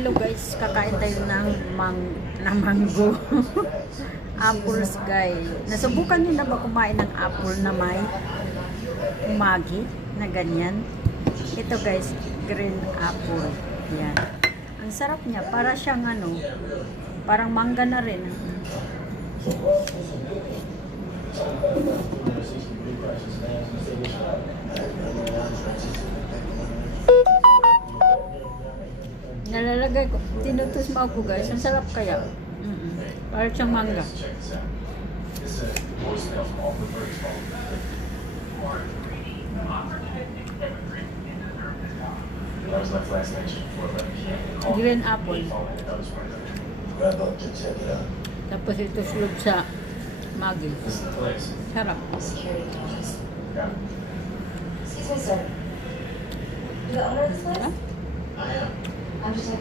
Hello guys, kakain tayo ng mango. Apples guys. Nasubukan niyo na ba kumain ng apple na may umagi na ganyan? Ito guys, green apple. Yan. Ang sarap niya, para siyang ano, parang mangga na rin. Nalalagay ko, tinutos mo ako guys. Ang sarap kaya. Parang siyang mangga. Green apple. Tapos ito slug sa magi. Sarap. Excuse me, sir. You the owner of this place? I am. I'm just